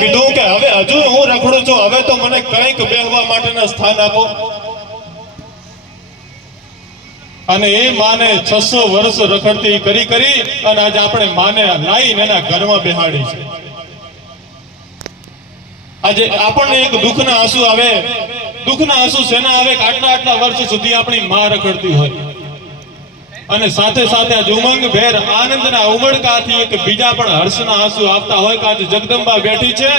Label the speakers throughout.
Speaker 1: કીધું કે હવે હજુ હું રખડું છું હવે તો મને કંઈક બેહવા માટેના સ્થાન આપો. અને એ માને છસો વર્ષ રખડતી કરી કરી અને આજે આપણે માને લાઈને એના ઘરમાં બેહાડી છે. આજે આપણને એક દુઃખના આંસુ આવે. દુઃખના આંસુ શેના આવે? આટલા આટલા વર્ષ સુધી આપણી માં રખડતી હોય. અને સાથે સાથે આજ ઉમંગ ભેર આનંદના ઉમળકાથી એક બીજા પણ હર્ષના આંસુ આપતા હોય કે આજે જગદંબા બેઠી છે.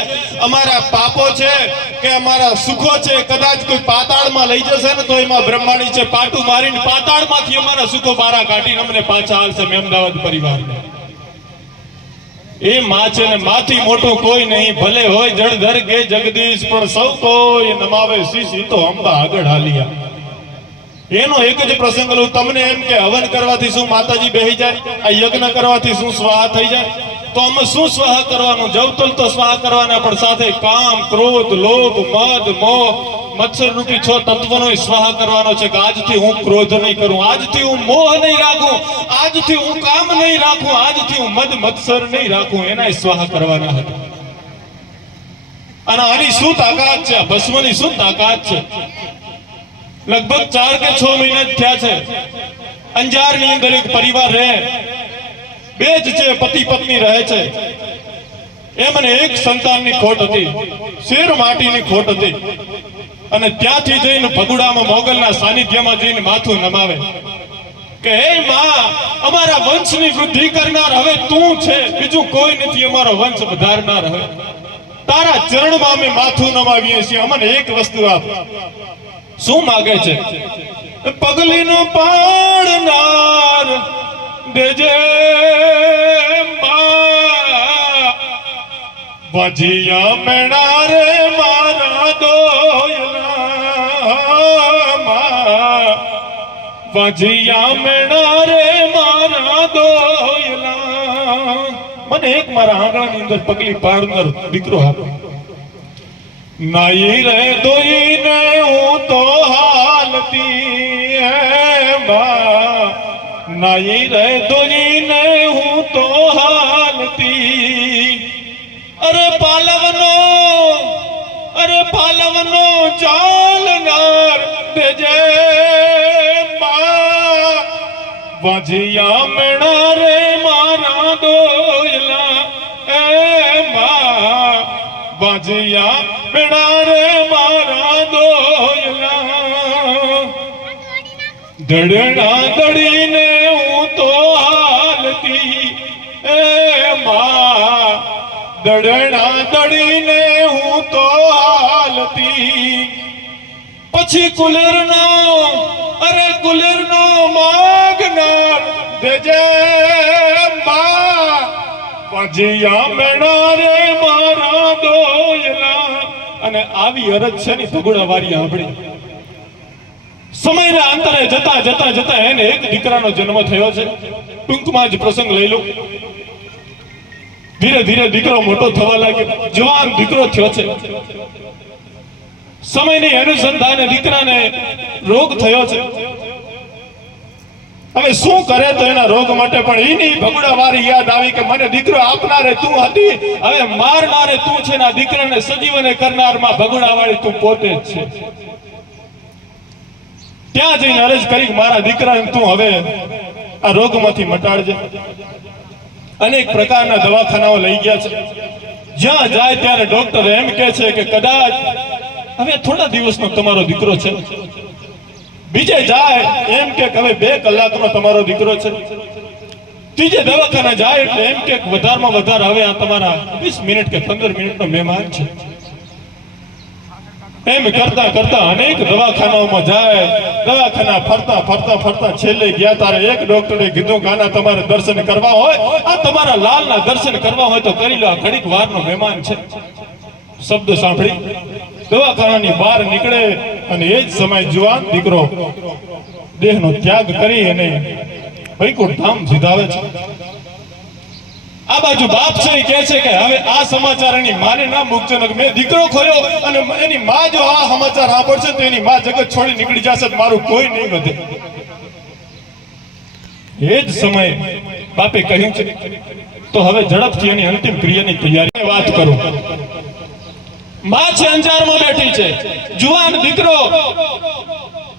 Speaker 1: અમારા પાપો છે કે અમારા સુખો છે કદાચ કોઈ પાતાળમાં લઈ જશે ને તો એમાં બ્રહ્માણી છે પાટું મારીને પાતાળમાંથી અમારા સુખો બારા કાઢીને અમને પાછા આવશે મેં અમદાવાદ પરિવારને. એ માં છે ને માથી મોટો કોઈ નહીં, ભલે હોય જળધર કે જગદીશ, પણ સૌ કોઈ નમાવે શીશ તો અંબા આગળ હાલિયા. એનો એક જ પ્રસંગ લઉં, તમને એમ કે હવન કરવાથી શું માતાજી બેહી જાય, આ યજ્ઞ કરવાથી શું સ્વાહા થઈ જાય? તો આમાં શું સ્વાહ કરવાનું? જવતલ તો સ્વાહ કરવાના, પણ સાથે કામ, ક્રોધ, લોભ, મદ, મોહ મત્સર રૂપી છો તત્વનો સ્વાહ કરવાનો છે કે આજથી હું ક્રોધ નહીં કરું, આજથી હું મોહ નહીં રાખું, આજથી હું કામ નહીં રાખું, આજથી હું મદ, મત્સર નહીં રાખું એના સ્વાહ કરવાના હતા. અને આની શું તાકાત છે? ભસ્મની શું તાકાત છે? લગભગ ચાર કે છ મહિના થયા છે. અંજારની અંદર એક પરિવાર રહે. બે જ છે, પતિ પત્ની રહે છે. એમને એક સંતાનની ખોટ હતી. શેર માટીની ખોટ હતી. અને ત્યાંથી જઈને ભગુડામાં મોગલના સાનિધ્યમાં જઈને માથું નમાવે. કે, હે માં, અમારા વંશની વૃદ્ધિ કરનાર હવે તું છે. બીજું કોઈ નથી, અમારો વંશ વધારનાર હવે. તારા ચરણમાં અમે માથું નમાવીએ છીએ. અમને એક વસ્તુ આપ. શું માગે છે? પગલીનો પાડનાર દેજે ભજિયા મેણા રે મારા દોયલા. મેણા રે મારા દોયલા મને એક મારા આંગણાની અંદર પગલી પાડનાર દીકરો આપો. નાઈ રે દોઈને હું તો હાલતી એમાં નાઈ રે દોઈને હું તો હાલતી. અરે પાલવનો અરે પાલવનો ચાલનાર દેજે મા વાજિયા મેણા રે મારા દોયલા એ મા વાજિયા મેણા રે મારા દોયલા ધડડા દડીને હું તો હાલતી. એ મા દડડા દડીને હું તો હાલતી. પછી કુલરનો, અરે કુલરનો માગનાર દેજે મા. પજિયા મેણા રે મારા દોયલા. અને આવી અરજ છે ની ભગુડા વારી આપણી સમયના અંતરે જતા જતા જતા એને એક દીકરાનો જન્મ થયો છે. ટૂંકમાં જ પ્રસંગ લઈ લો ધીરે ધીરે દીકરો મોટો થવા લાગ્યો. જવાન દીકરો થયો છે. સમયની અનુસંધાને દીકરાને રોગ થયો છે. હવે શું કરે તો એના રોગ માટે પણ એની ભગડા વારી યાદ આવી કે મને દીકરો આપનારે તું હતી. હવે મારનારે તું છે ના દીકરાને સજીવને કરનારમાં ભગડા વાળી તું પોતે જ છે. ત્યાં જઈને અરજ કરી મારા દીકરાને તું હવે આ રોગમાંથી મટાડજે. અનેક પ્રકારના દવાખાનાઓ લઈ ગયા છે. જ્યાં જાય ત્યારે ડોક્ટર એમ કહે છે કે, કદાચ હવે થોડા દિવસનો તમારો દીકરો છે. બીજે જાય એમ કે, હવે બે કલાકનો તમારો દીકરો છે. ત્રીજે દવાખાના જાય એટલે એમ કે, વધારમાં વધારે હવે આ તમારા વીસ મિનિટ કે પંદર મિનિટનો મહેમાન છે. એમ કરતા કરતા અનેક દવાખાનાઓમાં જાય, દવાખાના ફરતા ફરતા ફરતા છેલ્લે ગયા તારે એક ડોક્ટરે કીધું આના તમારે દર્શન કરવા હોય, આ તમારા લાલના દર્શન કરવા હોય તો કરી લો, આ ઘડીક વારનો મહેમાન છે. શબ્દ સાંભળી, દવાખાનાની બહાર નીકળે અને એ જ સમય જુવાન દીકરો દેહનો ત્યાગ કરી અને વૈકુંઠ ધામ સિધાવે છે. બાજુ બાપ એ કહે છે કે હવે આ સમાચાર એની માને ના મૂકજો ને મેં દીકરો ખોયો અને એની માં જો આ સમાચાર સાંભળશે તો એની માં જગત છોડી નીકળી જશે મારું કોઈ નહીં વધે. એ જ સમયે બાપે કહ્યું છે, તો હવે ઝડપથી એની અંતિમ ક્રિયાની તૈયારી. વાત કરું. માં છે અંજારમાં બેઠી છે. જુવાન દીકરો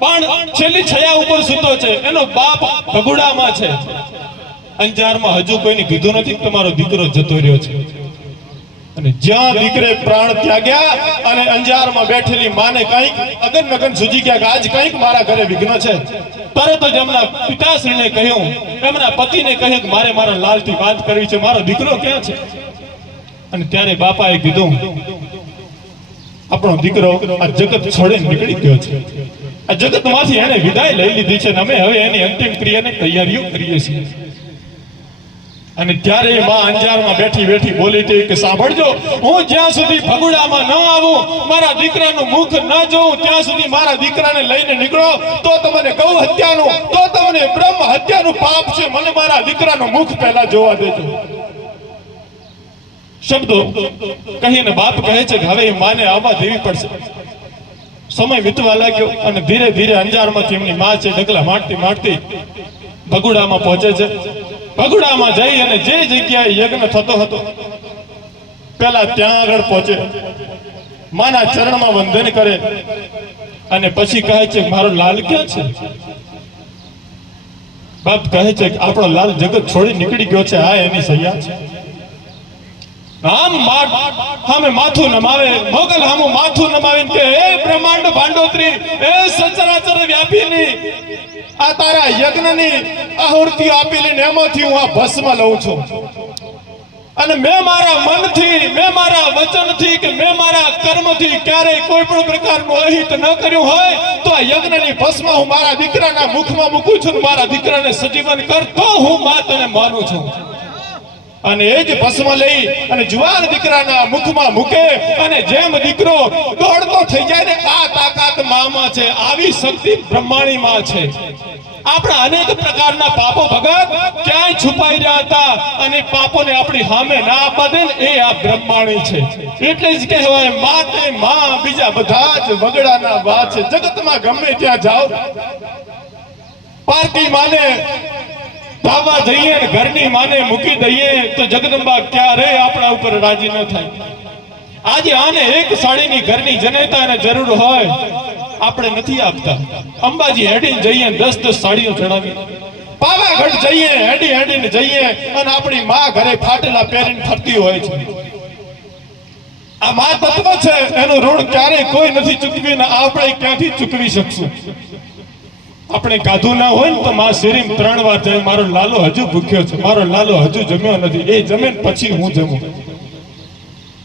Speaker 1: પણ છેલ્લી છયા ઉપર સૂતો છે. એનો બાપ ભગુડામાં છે. અંજારમાં હજુ કોઈને કીધું નથી તમારો દીકરો જતો રહ્યો છે? અને જ્યાં દીકરે પ્રાણ ત્યાગ્યા અને અંજારમાં બેઠેલી માને કંઈક, અગન મગન સુજી ગયા આજ કંઈક મારા ઘરે વિઘ્ન છે. તરત જ એમના પિતાશ્રીને કહ્યું, એમના પતિને કહ્યું કે મારે મારા લાલથી વાત કરવી છે, મારો દીકરો ક્યાં છે? અને ત્યારે બાપાએ કીધું, આપણો દીકરો આ જગત છોડીને નીકળી ગયો છે. આ જગતમાંથી એને વિદાય લઈ લીધી છે અને અમે હવે એની અંતિમ ક્રિયાની તૈયારીઓ કરીએ છીએ. અને ત્યારે માં અંજારમાં બેઠી બેઠી બોલી હતી કે સાંભળજો, હું જ્યાં સુધી ભગુડામાં ન આવું, મારા દીકરાનું મુખ ન જોઉં, ત્યાં સુધી મારા દીકરાને લઈને નીકળો, તો તમને ગૌ હત્યાનું, તો તમને બ્રહ્મ હત્યાનું પાપ છે, મને મારા દીકરાનું મુખ પહેલા જોવા દેજો. શબ્દો કહીને બાપ કહે છે કે હવે એ માને આવવા દેવી પડશે. સમય વીતવા લાગ્યો અને ધીરે ધીરે અંજારમાંથી એમની માં છે, ડગલા માંડતી માંડતી ભગુડામાં પહોંચે છે. ભગુડામાં જઈ અને જે જગ્યાએ યજ્ઞ થતો હતો, પેલા ત્યાં આગળ પહોંચે. માના ચરણમાં વંદન કરે અને પછી કહે છે, મારો લાલ ક્યાં છે? બાપ કહે છે આપણો લાલ જગત છોડી નીકળી ગયો છે, આ એની સૈયા છે. આમ માટ હામે માથું નમાવે, મોગલ હામુ માથું નમાવીને કે હે બ્રહ્માંડ ભાંડોત્રી, હે સચરાચર વ્યાપીની, આ તારા યજ્ઞની આહુતિ આપેલી ને એમાંથી હું આ ભસ્મ લઉં છું. અને મેં મારા મનથી, મેં મારા વચનથી કે મેં મારા કર્મથી ક્યારેય કોઈ પણ પ્રકારનું અહિત ન કર્યું હોય, તો આ યજ્ઞની ભસ્મ હું મારા દીકરાના મુખમાં મૂકું છું મારા દીકરાને સજીવન કર તો હું માં તને માનું છું. અને એ જ ભસ્મ લઈ અને જુવાન દીકરાના મુખમાં મૂકે અને જેમ દીકરો દોડતો થઈ જાય ને, આ તાકાત મામાં છે, આવી શક્તિ બ્રહ્માણીમાં છે. આપણા અનેક પ્રકારના પાપો ભગત ક્યાંય છુપાઈ રહ્યા હતા અને પાપોને આપણી સામે ના આપવા એ આ બ્રહ્માણી છે. એટલે જ કહેવાય, માતે માં બીજા બધા જ વગડાના વાત છે જગતમાં ગમે ત્યાં જાઓ. પાર્ટી માને ધાબા જઈએ ઘરની માને મૂકી દઈએ તો જગદંબા ક્યારે આપણા ઉપર રાજી ન થાય. આજે આને એક સાડીની ઘરની જનેતાને જરૂર હોય, આપણે નથી આપતા. અંબાજી હેડીને જઈએ દસ દસ સાડીઓ ચડાવી પાવાગઢ જઈએ, હેડી હેડીને જઈએ અને આપણી માં ઘરે ફાટેલા પહેરીને ફરતી હોય છે. આ મા તત્વ છે, એનું ઋણ ક્યારેય કોઈ નથી ચૂકવી ને આપણે ક્યાંથી ચૂકવી શકશું? આપણે કાધું ના હોય ને તો માં શેરીમ ત્રણ વાર જાય મારો લાલો હજુ ભૂખ્યો છે. મારો લાલો હજુ જમ્યો નથી. એ જમે પછી હું જમું?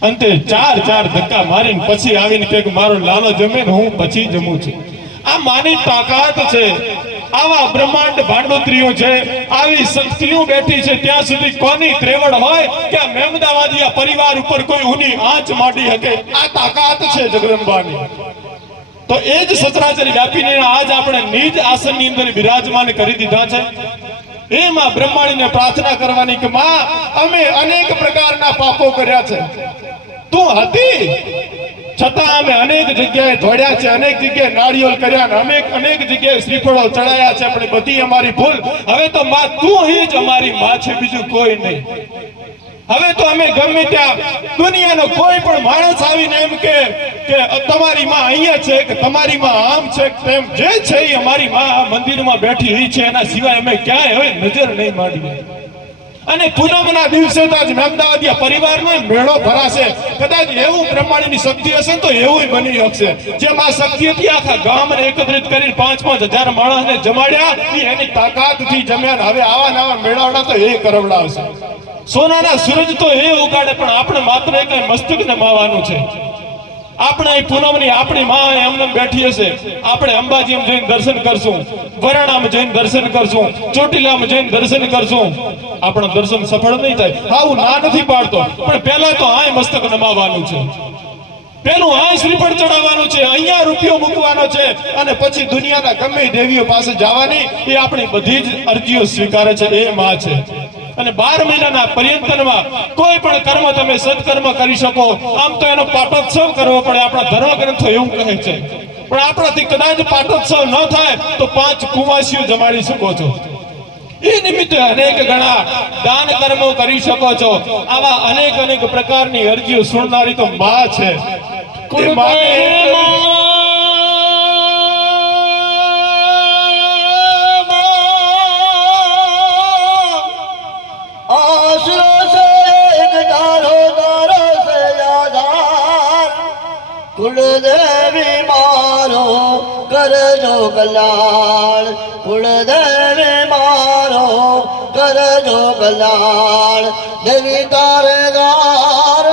Speaker 1: અંતે ચાર ચાર ધક્કા મારીને પછી આવીને કે મારો લાલો જમે ને હું પછી જમું છું. આ માની તાકાત છે. આવા બ્રહ્માંડ ભાંડોત્રીઓ છે. આવી શક્તિઓ બેઠી છે. ત્યાં સુધી કોની ત્રેવડ હોય કે આ મેમદાવાદીયા પરિવાર ઉપર કોઈ ઉની આંચ માંડી શકે? આ તાકાત છે જગદંબાની. તો એ જ સચરાચર વ્યાપીને આજ આપણે નિજ આસનની અંદર બિરાજમાન કરી દીધા છે. એમાં બ્રહ્માણીને પ્રાર્થના કરવાની કે માં, અમે અનેક પ્રકારના પાપો કર્યા છે. તું હતી. છતાં અમે અનેક જગ્યાએ ધોડ્યા છે, અનેક જગ્યાએ નાળિયેર કર્યા ને અમે અનેક જગ્યાએ શ્રીફળો ચડાયા છે પણ બધી અમારી ભૂલ. હવે તો માં, તું જ અમારી માં છે, બીજું કોઈ નહીં. હવે તો અમે ગમે ત્યાં દુનિયાનો કોઈ પણ માણસ આવીને એમ કે કે તમારી માં અહીંયા છે કે તમારી માં આમ છે તેમ જે છે એ અમારી માં આ મંદિરમાં બેઠી રહી છે. એના સિવાય અમે ક્યાંય હવે નજર નહીં માંડીએ. અને પૂનમના દિવસે તો આજ મહેમદાવાદીયા પરિવારનો મેળો ભરાશે. કદાચ એવું બ્રહ્માંડની શક્તિ હશે તો એવું બની શકશે. જેમ આ શક્તિ હતી આખા ગામને એકત્રિત કરી પાંચ પાંચ હજાર માણસને જમાડ્યા ઈ એની તાકાતથી જમ્યા હવે આવા નવા મેળાવડા તો એ કરવડાવશે. સોનાના સૂરજ તો એ ઉગાડે, પણ આપણે માત્ર એક મસ્તક માવાનું છે. આપણે પૂનમની આપણી માં એમને બેઠી હશે. આપણે અંબાજી જઈને દર્શન કરશું. વરાણામાં જઈને દર્શન કરશું. ચોટીલામાં જઈને દર્શન કરશું. આપણા દર્શન સફળ નહીં થાય. હું ના નથી પાડતો. પણ પહેલા તો આય મસ્તક નમાવાનું છે. પેલું આ શ્રીફળ ચડાવવાનું છે. અહીંયા રૂપિયો મૂકવાનો છે. અને પછી દુનિયાના ગમે દેવીઓ પાસે જવાની એ આપણી બધી જ અરજીઓ સ્વીકારે છે. એ માં છે. અને બાર મહિનાના પર્યંતનમાં કોઈ પણ કર્મ તમે સત્કર્મ કરી શકો. આમ તો એનો પાટોત્સવ કરવો પડે. આપણા ધર્મ ગ્રંથો એવું કહે છે. પણ આપણાથી કદાચ પાટોત્સવ ન થાય તો પાંચ કુવાસીઓ જમાડી શકો છો. એ નિમિત્તે અનેક ગણા દાન કર્મો કરી શકો છો. આવા અનેક અનેક પ્રકારની અરજીઓ સુણનારી તો માં છે. એ
Speaker 2: કુળદેવી મારો કરજો કલ્યાણ. કુળદેવી મારો કરજો કલ્યાણ. દેવી તારે દ્વાર,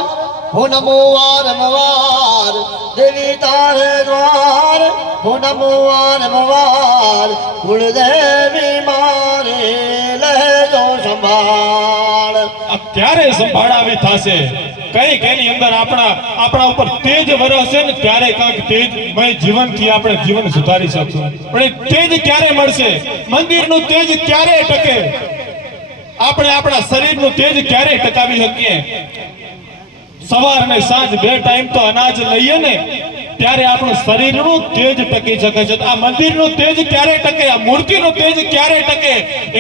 Speaker 2: હું નમો વારંવાર. દેવી તારે દ્વાર, હું નમો વારંવાર. કુળદેવી મારે લેજો સંભાળ.
Speaker 1: અત્યારે સંભાળાવી થશે. કંઈક એની અંદર આપણા આપણા ઉપર તેજ વરસે ને ત્યારે કંઈક તેજમય જીવનથી આપણે જીવન સુધારી શકશું. પણ એ તેજ ક્યારે મળશે? મંદિરનું તેજ ક્યારે ટકે? આપણે આપણા શરીરનું તેજ ક્યારે ટકાવી શકીએ? સવાર ને સાંજ બે ટાઈમ તો અનાજ લઈએ ને ત્યારે આપણું શરીરનું તેજ ટકી શકે છે. આ મંદિરનું તેજ ક્યારે ટકે? આ મૂર્તિનું તેજ ક્યારે ટકે?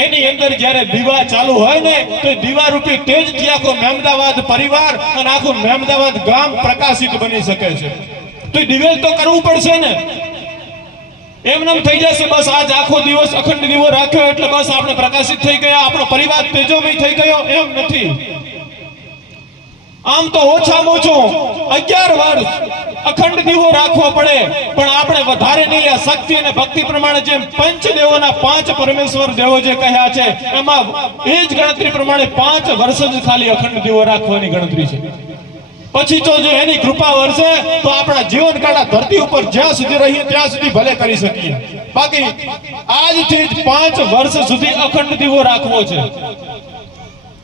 Speaker 1: એની અંદર જ્યારે દીવા ચાલુ હોય ને, તો દીવા રૂપી તેજથી આખો મહેમદાવાદ પરિવાર અને આખું મહેમદાવાદ ગામ પ્રકાશિત બની શકે છે. તો દિવેલ તો કરવું પડશે ને? એમનેમ થઈ જશે. બસ આજ આખો દિવસ અખંડ દીવો રાખ્યો એટલે બસ આપણે પ્રકાશિત થઈ ગયા. આપણો પરિવાર તેજોમય થઈ ગયો. એમ નથી. આમ તો ઓછામાં ઓછું અગિયાર વર્ષ અખંડ દીવો રાખવો પડે. પણ આપણે વધારે નહીં, આ શક્તિ અને ભક્તિ પ્રમાણે જેમ પંચ દેવોના પાંચ પરમેશ્વર દેવો જે કહ્યા છે, એમાં એ જ ગણતરી પ્રમાણે પાંચ વર્ષ જ ખાલી અખંડ દીવો રાખવાની ગણતરી છે. પછી તો જો એની કૃપા વરસે, તો આપણા જીવન કાળા ધરતી ઉપર જ્યાં સુધી રહીએ, ત્યાં સુધી ભલે કરી શકીએ. બાકી આજથી જ પાંચ વર્ષ સુધી અખંડ દીવો રાખવો છે.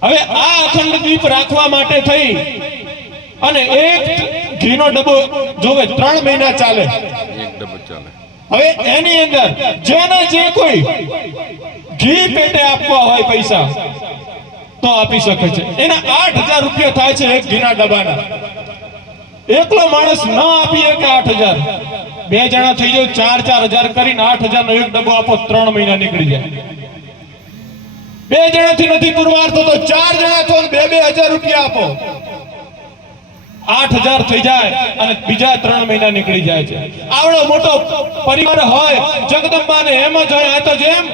Speaker 1: હવે આ અખંડ દીપ રાખવા માટે થઈ, અને એક ઘીનો ડબ્બો જોવે ત્રણ મહિના ચાલે.
Speaker 3: એક ડબ્બો ચાલે.
Speaker 1: હવે એની અંદર જેને જે કોઈ ઘી પેટે આપવા હોય પૈસા તો આપી શકે છે. એના આઠ હજાર રૂપિયા થાય છે એક ઘીના ડબ્બાના. એકલો માણસ ન આપી શકે આઠ હજાર. બે જણા થઈ જાવ ચાર ચાર હજાર કરીને આઠ હજાર નો એક ડબ્બો આપો ત્રણ મહિના નીકળી જાય. બે જણાથી નથી પુરવાર થતો ચાર જણા તો બે બે હજાર રૂપિયા આપો. આઠ હજાર થઈ જાય અને બીજા ત્રણ મહિના નીકળી જાય છે. આવડો મોટો પરિવાર હોય, જગદંબાને એમ જ હોય, આ તો જેમ